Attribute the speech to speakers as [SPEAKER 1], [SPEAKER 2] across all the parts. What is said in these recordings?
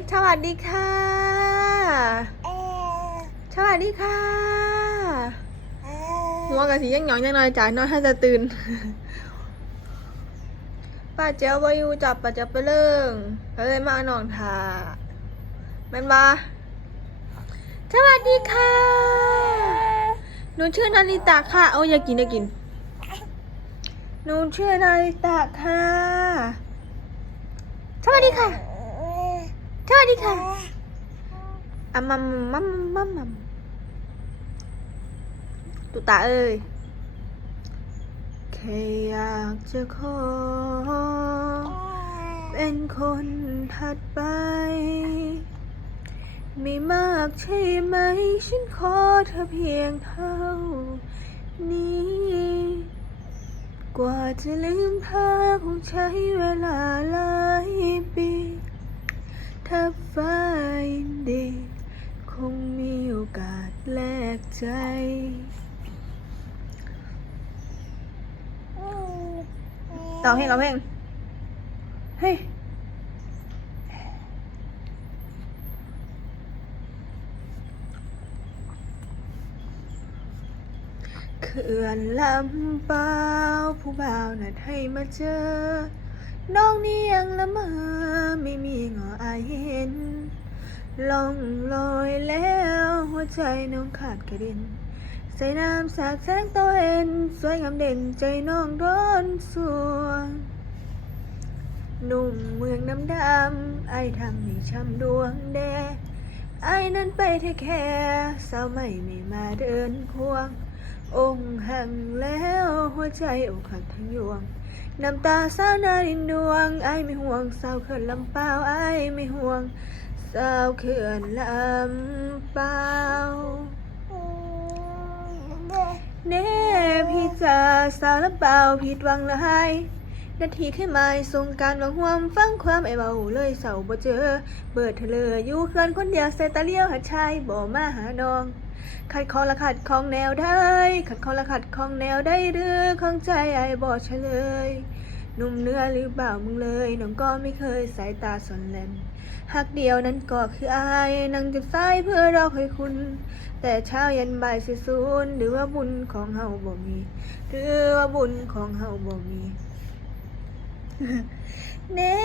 [SPEAKER 1] สวัสดีค่ะ สวัสดีค่ะหัวกะสียังหยองยังน้อยจ่ายน้อยถ้าจะตื่นป้าเจ้าวาอยูจับป้าจะไปเริ่งก็เลยมาเอาหนองทาแม่นบาสวัสดีค่ะ หนูชื่อนาริตะค่ะเอาอยากกินอยากกิน หนูชื่อนาริตะค่ะ สวัสดีค่ะ สวัสดีค่ะอะมัมมัมมัมมัมตุตาเอ้ยแค่อยากจะขอ เป็นคนถัดไป ไม่มากใช่ไหม ฉันขอเธอเพียงเท่านี้ กว่าจะลืมเธอคงใช้เวลาหลายปี ถ้าฟ้ายินดี คงมีโอกาสแลกใจ ต่อเพลงต่อเพลงเฮ้ยเขื่อนลำเปล่าผู้บ่าวนัดให้มาเจอ น้องนี่ยังละเมอไม่มีเหงออายเห็นล่องลอยแล้วหัวใจน้องขาดกระเด็น ใส่น้ำสากแสงตัวเอ็น สวยงามเด่นใจน้องร้อนสวงหนุ่มเมืองน้ำดำไอ้ทำให้ช้ำดวงแดไอ้นั้นไปเทคแคร์สาวใหม่ไม่มาเดินควง องค์หังแล้วหัวใจอกหักทั้งยวง น้ำตาสานาดินดวงไอ้ไม่ห่วงสาเขื่อนลำเปล่าไอ้ไม่ห่วงสาเขื่อนลำเปล่าเน่พี่จ๋าสาวลำเปล่าผิดหวังละหายนาทีขึ้นมาส่งการหวังหวมฟังความไอ้เบาเลยเสาบ่เจอ เบิดเธอเลยอยู่เขื่อนคนเดียวเซตาเลี้ยวหาชายบ่มาหาน้อง ขัดคอละขัดของแนวได้ ขัดคอละขัดของแนวได้หรือข้องใจไอ้บอเฉลยหนุ่มเนื้อหรือเปล่ามึงเลยน้องก็ไม่เคยสายตาสนเล่นหักเดียวนั้นก็คืออายนั่งจับสายเพื่อรอให้คุณ แต่เช้ายันบ่ายสิสูนหรือว่าบุญของเฮาบ่มี หรือว่าบุญของเฮาบ่มีเน่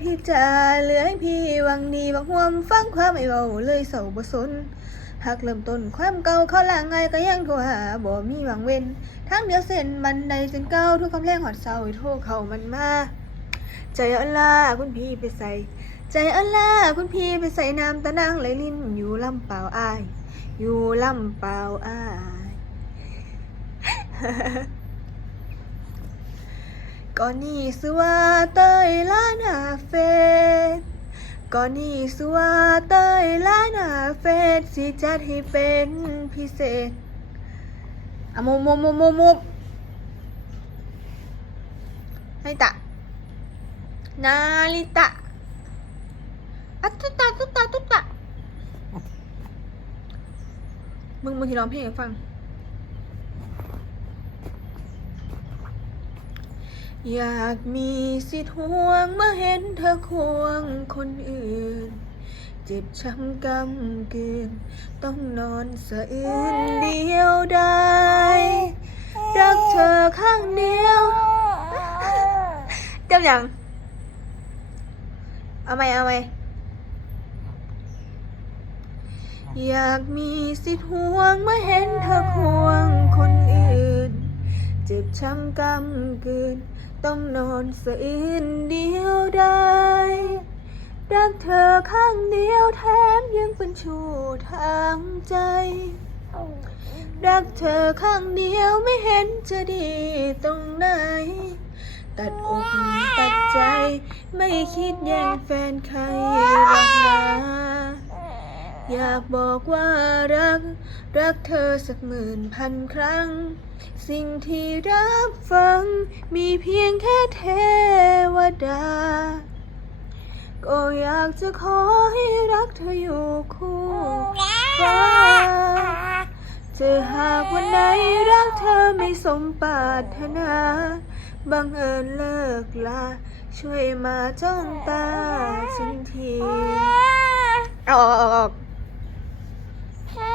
[SPEAKER 1] พี่จ๋าเหลือให้พี่วังดีบักห่วมฟังความไอ้เบาเลยเสาบ่สน หากเริ่มต้นความเก่าเขาลางไงก็ยังโทรหาบ่มีหวังเว้นทางเดียวเส้นบันไดจนเก้าทุกคำแรงหอดเศร้าโทรเขามันมา ใจอ่อนลาคุณพี่ไปใส่ ใจอ่อนลาคุณพี่ไปใส่น้ำตะนางไหลลิ้นอยู่ลำเปล่าอาย อยู่ลำเปล่าอายก่อนนี้สว่าเตยล้านหาเฟ ก่อนนี้สว่าเตยล้านาเฟสสิจัดให้เป็นพิเศษอะโมโมโมโมโมให้ตะ นาลิตะอัตตุตะตุตะตุตะมึงมึงที่ร้องเพลงให้ฟัง อยากมีสิทธิ์ห่วงเมื่อเห็นเธอควงคนอื่น เจ็บช้ำกำกืน ต้องนอนสะอื้นเดียวได้ รักเธอข้างเดียวเจ้าอย่างเอาไหมเอาไหมอยากมีสิทธิ์ห่วงเมื่อเห็นเธอควงคนอื่น เจ็บช้ำกำกืน ต้องนอนสะอื้นเดียวได้รักเธอข้างเดียวแถมยังเป็นชู้ทางใจ รักเธอข้างเดียวไม่เห็นจะดีตรงไหน ตัดอกตัดใจ ไม่คิดแย่งแฟนใครรอกนะอยากบอกว่ารัก รักเธอสักหมื่นพันครั้ง สิ่งที่รับฟัง มีเพียงแค่เทวดา ก็อยากจะขอให้รักเธออยู่คู่ฟ้าจะหากวันไหนรักเธอไม่สมปรารถนาบังเอิญเลิกลาฉช่วยมาจ้องตาฉันทีเอาออกเอาออกเอา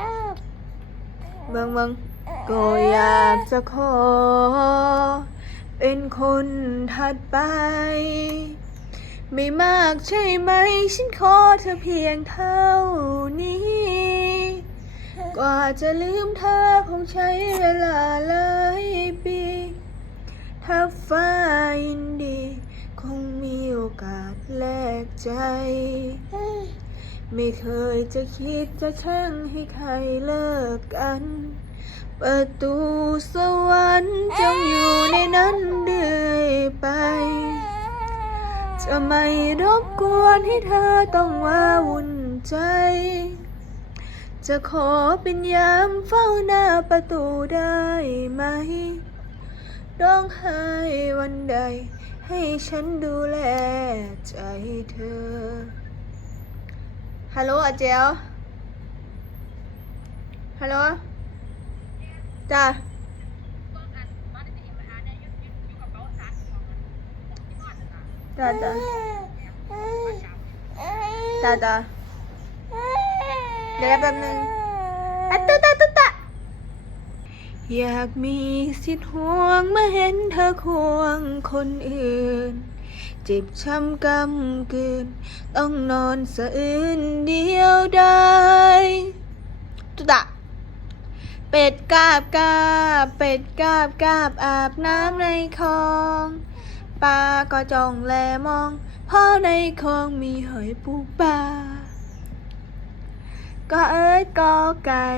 [SPEAKER 1] ออกเบิงเบิง ก็อยากจะขอ เป็นคนถัดไป ไม่มากใช่ไหม ฉันขอเธอเพียงเท่านี้ กว่าจะลืมเธอคงใช้เวลาหลายปี ถ้าฟ้ายินดี คงมีโอกาสแลกใจ ไม่เคยจะคิดจะแช่งให้ใครเลิกกัน ประตูสวรรค์จงอยู่ในนั้นเรื่อยไป จะไม่รบกวนให้เธอต้องว่าวุ่นใจ จะขอเป็นยามเฝ้าหน้าประตูได้ไหม ร้องไห้วันใด ให้ฉันดูแลใจเธอ ฮัลโหลอาเจลฮัลโหล จ้าจ้าจ้าจ้าจ้าเดี๋ยวแป๊บนึงอะตุ๊ตะตุ๊ตะอยากมีสิทธิ์ห่วงเมื่อเห็นเธอควงคนอื่น เจ็บช้ำกำกืน ต้องนอนสะอื้นเดียวได้ตุ๊ตะ เป็ดกาบกาบ เป็ดกาบกาบอาบน้ำในคลองปลาก็จ้องแลมองเพราะในคลองมีหอยปูปลาก็เอ้ยกอไก่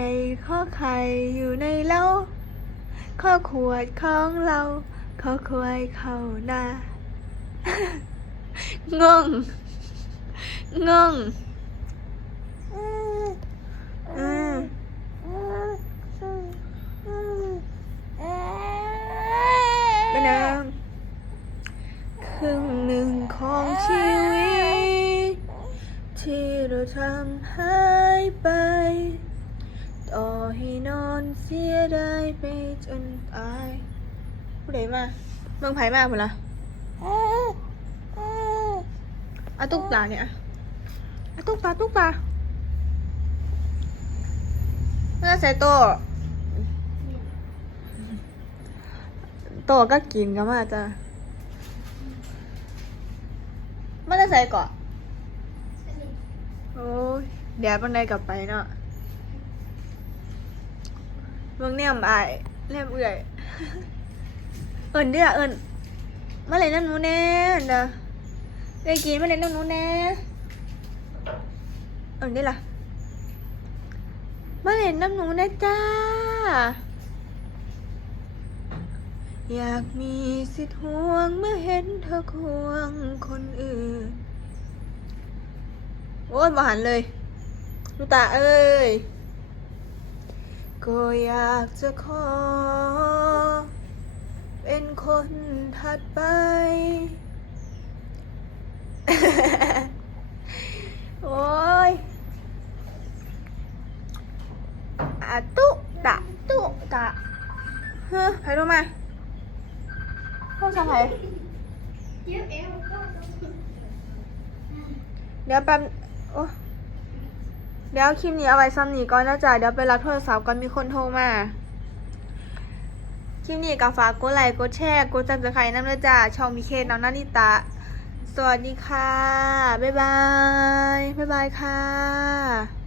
[SPEAKER 1] ข้อไข่อยู่ในเล้าข้อขวดของเราข้อควายเข้าหน้างงงง อืม ไปนางครึ่งหนึ่งของชีวิต ที่เราทำหายไป ต่อให้นอนเสียดายไปจนตายผู้ใดมาเมืองไผ่มาพุ่นละอะตุ๊กตาเนี่ยอะอะตุ๊กตาตุ๊กตาไม่ได้ใส่โตโตก็กินก็มาจ้ะมันจะใส่เกาะโอ้ยเดี๋ยวบันไดกลับไปเนาะ มืองเนี่ยมอายเรียเอื่อย เอินเด้อเอินมาเล่นน้ำหนูแน่เด้อได้กินมาเล่นน้ำหนูแน่เอินได้อล่ะมาเล่นน้ำหนูแน่จ้า อยากมีสิทธิ์ห่วงเมื่อเห็นเธอควงคนอื่น โอ้ยมาหันเลยลูกตาเอ้ย ก็อยากจะขอ เป็นคนถัดไป โอ้ยอะตุตะตุตะเฮ้ยใครรู้มาโทรศัพท์ใครเดี๋ยวแป๊บโอ้ เดี๋ยวคลิปนี้เอาไว้ซ้ำนี้ก่อนนะจ๊ะเดี๋ยวไปรับโทรศัพท์ก่อนมีคนโทรมาคลิปนี้ก็ฝากกดไลค์กดแชร์กดซับสไครต์น้ำนะจ๊ะช่องมีเคน้องนานิตะ สวัสดีค่ะ บ๊ายบาย บ๊ายบายค่ะ